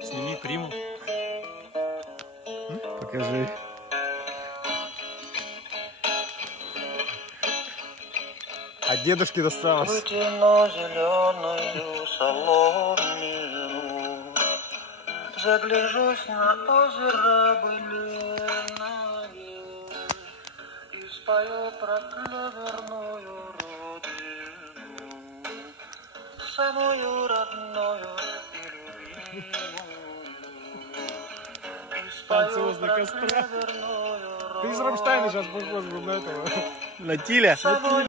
Сними приму. Покажи. От дедушки досталось. Вытяну зеленую соломину, загляжусь на озеро былиное и спою про клеверную родину, самую родную и любимую. Танцуешь на костре. Ты из Рамштайна сейчас похож был на этого. На Тиля.